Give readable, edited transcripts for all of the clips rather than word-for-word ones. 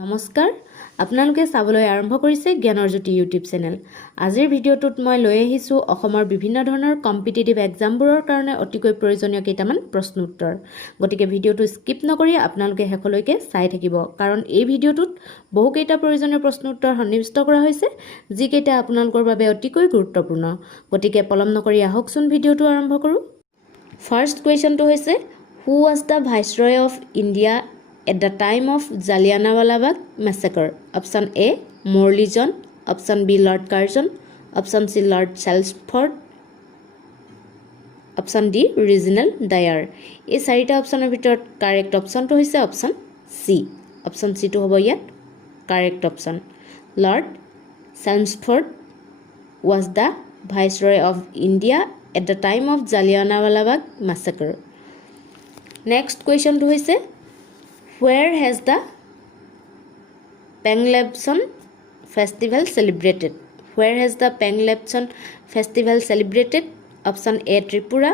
নমস্কাৰ আপোনালোকে চাবলৈ আৰম্ভ কৰিছে জ্ঞানৰ জ্যোতি ইউটিউব চেনেল। আজিৰ ভিডিঅ'টোত মই লৈ আহিছোঁ অসমৰ বিভিন্ন ধৰণৰ কম্পিটিটিভ এক্সামবোৰৰ কাৰণে অতিকৈ প্ৰয়োজনীয় কেইটামান প্ৰশ্ন উত্তৰ। গতিকে ভিডিঅ'টো স্কিপ নকৰি আপোনালোকে শেষলৈকে চাই থাকিব, কাৰণ এই ভিডিঅ'টোত বহুকেইটা প্ৰয়োজনীয় প্ৰশ্ন উত্তৰ সন্নিৱিষ্ট কৰা হৈছে, যিকেইটা আপোনালোকৰ বাবে অতিকৈ গুৰুত্বপূৰ্ণ। গতিকে পলম নকৰি আহকচোন ভিডিঅ'টো আৰম্ভ কৰোঁ। ফাৰ্ষ্ট কুৱেশ্যনটো হৈছে, who was the viceroy of India at the time of Jallianwala Bagh massacre? Option A, Morley John. Option B, Lord Curzon. Option C, Lord Chelmsford. Option D, Reginald Dyer. এই চাৰিটা অপশ্যনৰ ভিতৰত কাৰেক্ট অপশ্যনটো হৈছে option C. Option চিটো হ'ব ইয়াত correct option. Lord Chelmsford was the viceroy of India at the time of Jallianwala Bagh massacre. Next কুৱেশ্যনটো হৈছে, where has the Penglebson festival celebrated? Where has the Penglebson festival celebrated? Option A, Tripura.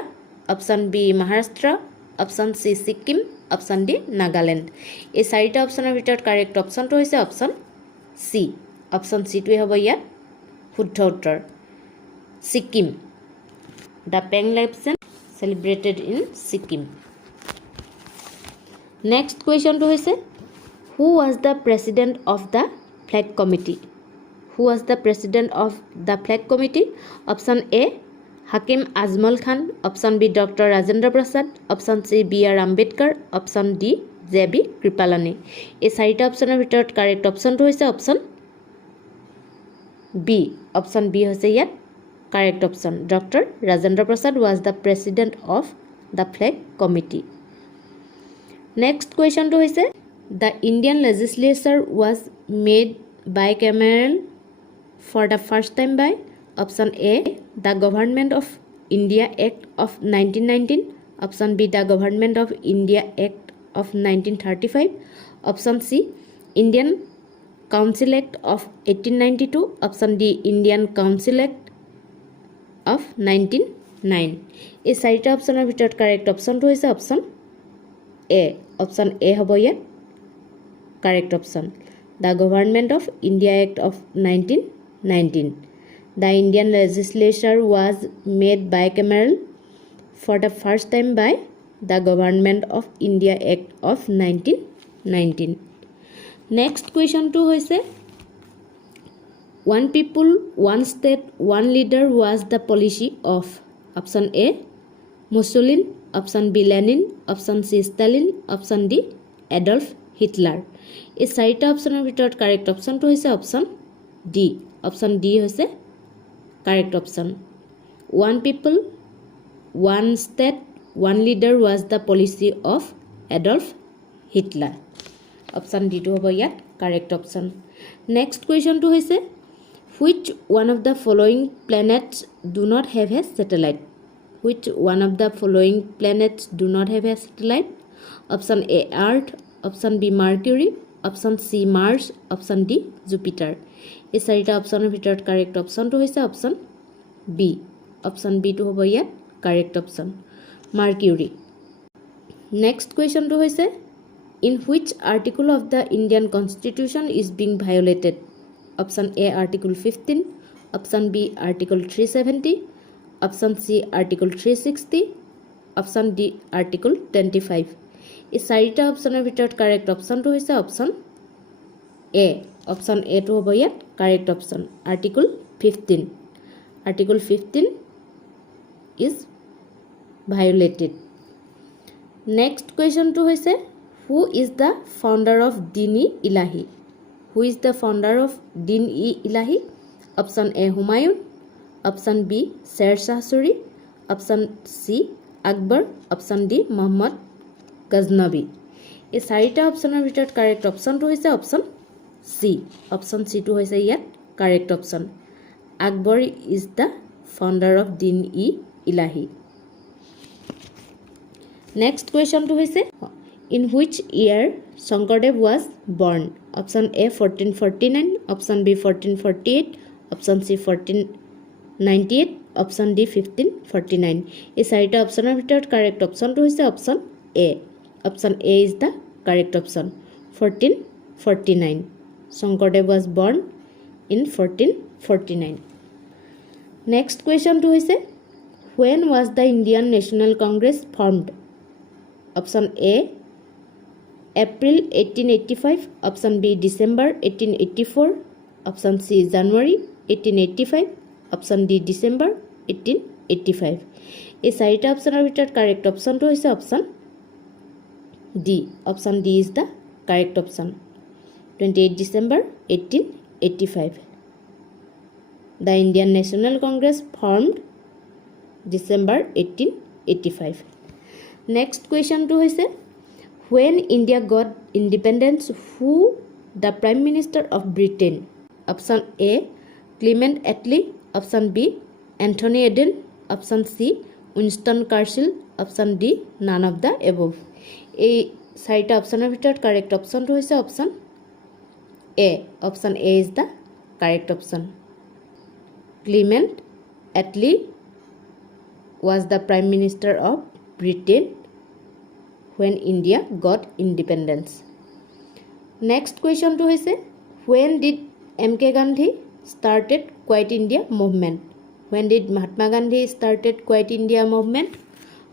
Option B, Maharashtra. Option C, Sikkim. Option D, Nagaland. এই চাৰিটা অপশ্যনৰ ভিতৰত correct অপশ্যনটো হৈছে option C. Option চিটোৱে হ'ব ইয়াত শুদ্ধ উত্তৰ। Sikkim. The Pang Lhabsol celebrated in Sikkim. Next কুৱেশ্যনটো হৈছে, who was the president of the flag committee? Who was the president of the flag committee? Option A, Hakim Ajmal Khan. Option B, doctor Rajendra Prasad. Option C, B R Ambedkar. Option D, J B Kripalani. এই চাৰিটা অপশ্যনৰ ভিতৰত correct অপশ্যনটো হৈছে option B. Option B হৈছে ইয়াত correct option. Doctor Rajendra Prasad was the president of the flag committee. Next কুৱেশ্যনটো হৈছে, the Indian legislature was made bicameral for the first time by? Option A, the Government of India Act of 1919। Option B, the Government of India Act of 1935। Option C, Indian Council Act of 1892। Option D, Indian Council Act of 1909। এই চাৰিটা অপশ্যনৰ ভিতৰত correct অপশ্যনটো হৈছে option A. Option A হ'ব ইয়াত correct option. The Government of India Act of 1919। The Indian legislature was made bicameral for the first time by the Government of India Act of 1919। Next কুৱেশ্যনটো হৈছে, one people one state one leader was the policy of? Option A, Mussolini. Option B, Lenin. Option C, Stalin. Option D, Adolf Hitler. এই চাৰিটা অপশ্যনৰ ভিতৰত correct অপশ্যনটো হৈছে option D. Option D হৈছে correct option. One people one state one leader was the policy of Adolf Hitler. Option ডিটো হ'ব ইয়াত কাৰেক্ট অপশ্যন। নেক্সট কুৱেশ্যনটো হৈছে, which one of the following planets do not have a satellite? Which one of the following planets do not have a satellite? Option A, Earth. Option B, Mercury. Option C, Mars. Option D, Jupiter. এই চাৰিটা অপশ্যনৰ ভিতৰত correct অপশ্যনটো হৈছে option B. Option বিটো হ'ব ইয়াত correct option, Mercury. Next কুৱেশ্যনটো হৈছে, in which article of the Indian constitution is being violated? Option A, article 15। Option B, article 370। Option C, article 360। Option D, article 25। এই চাৰিটা অপশ্যনৰ ভিতৰত কাৰেক্ট অপশ্যনটো হৈছে অপশ্যন এ। অপশ্যন এটো হ'ব ইয়াত correct option, article 15। Article 15 is violated. Next কুৱেশ্যনটো হৈছে, who is the founder of Din-i-Ilahi? Who is the founder of Din-i-Ilahi? Option A, Humayun. Option B, Sher Shah Suri. Option C, Akbar. Option D, Mahmud Ghaznavi. এই চাৰিটা অপশ্যনৰ ভিতৰত কাৰেক্ট অপশ্যনটো হৈছে অপশ্যন চি। অপশ্যন চিটো হৈছে ইয়াত correct option. Akbar is the founder of Din-i-Ilahi. Next কুৱেশ্যনটো হৈছে, in which year Shankardev was born? Option A, 1449। Option B, 1448। Option C, 1498। Option D, 1549। এই চাৰিটা অপশ্যনৰ ভিতৰত কাৰেক্ট অপশ্যনটো হৈছে option A. Option A is the correct option, 14 1449. Shankardev was born in 1449. Next question to is when was the Indian National Congress formed? Option A, April 1885. Option B, December 1884. Option C, January 1885. Option D, December 1885. এই চাৰিটা অপশনৰ ভিতৰত correct অপশনটো হৈছে option D. Option D is the correct option. 28 December 1885. The Indian National Congress formed December 1885. Next question to hoise when India got independence, who the Prime Minister of Britain? Option A, Clement Attlee. Option B, Anthony Eden. Option C, Winston Churchill. Option D, none of the above. এই চাৰিটা অপশনৰ ভিতৰত correct অপশনটো হৈছে option A. Option A is the correct option. Clement Attlee was the Prime Minister of Britain when India got independence. Next question to is when did M.K. Gandhi started Quiet India movement? When did Mahatma Gandhi started Quiet India movement?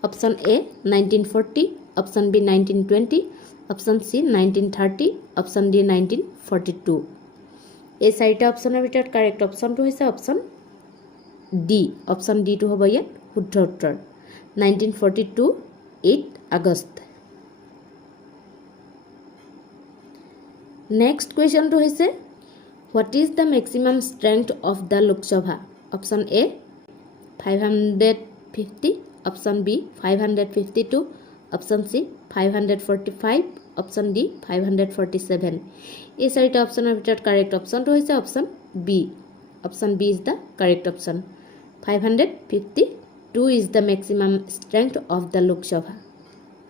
Option A, 1940. Option B, 1920. Option C, 1930. Option D, 1942. এই চাৰিটা অপশনৰ ভিতৰত correct অপশনটো হৈছে option D. Option D টো হ'ব ইয়াত শুদ্ধ উত্তৰ. 1942 8 আগষ্ট. নেক্সট কুৱেশ্যনটো হৈছে what is the maximum strength of the Lok Sabha? Option A 550. Option B 552. Option C 545. Option D 547. এই চাৰিটা অপশনৰ ভিতৰত কাৰেক্ট অপশনটো হৈছে option B. Option B is the correct option. 552 is the maximum strength of the Lok Sabha.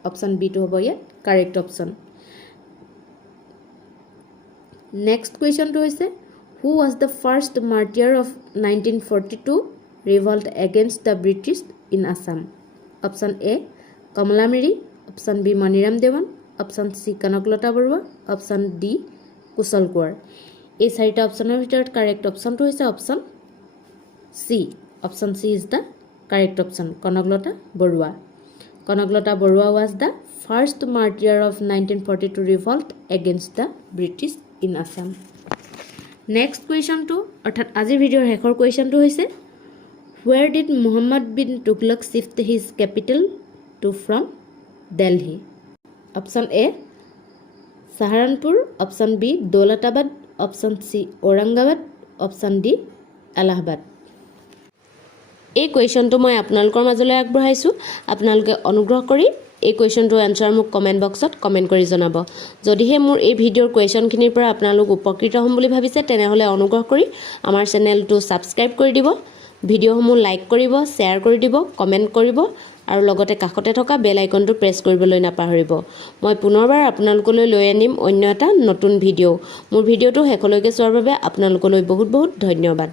Option B টো হ'ব ইয়াত correct option. Next কুৱেশ্যনটো হৈছে who was the first martyr of 1942 revolt against the British in Assam? Option A Kamala Miri. Option B Maniram Dewan. Option C Kanaklata Barua. Option D Kushal Konwar. এই চাৰিটা অপশনৰ ভিতৰত correct অপশনটো হৈছে option C. Option C is the correct option. Kanaklata Barua. Kanaklata Barua was the first martyr of 1942 revolt against the British in Assam. Next কুৱেশ্যনটো অৰ্থাৎ আজিৰ ভিডিঅ'ৰ শেষৰ কুৱেশ্যনটো হৈছে where did Muhammad bin Tughlaq shift his capital to from Delhi? Option A Saharanpur. Option B Daulatabad. Option C Aurangabad. Option D Allahabad. এই কুৱেশ্যনটো মই আপোনালোকৰ মাজলৈ আগবঢ়াইছোঁ. আপোনালোকে অনুগ্ৰহ কৰি এই কুৱেশ্যনটোৰ এনচাৰ মোক কমেণ্ট বক্সত কমেণ্ট কৰি জনাব. যদিহে মোৰ এই ভিডিঅ'ৰ কুৱেশ্যনখিনিৰ পৰা আপোনালোক উপকৃত হ'ম বুলি ভাবিছে তেনেহ'লে অনুগ্ৰহ কৰি আমাৰ চেনেলটো ছাবস্ক্ৰাইব কৰি দিব, ভিডিঅ'সমূহ লাইক কৰিব, শ্বেয়াৰ কৰি দিব, কমেণ্ট কৰিব আৰু লগতে কাষতে থকা বেল আইকনটো প্ৰেছ কৰিবলৈ নাপাহৰিব. মই পুনৰবাৰ আপোনালোকলৈ লৈ আনিম অন্য এটা নতুন ভিডিঅ'. মোৰ ভিডিঅ'টো শেষলৈকে চোৱাৰ বাবে আপোনালোকলৈ বহুত বহুত ধন্যবাদ.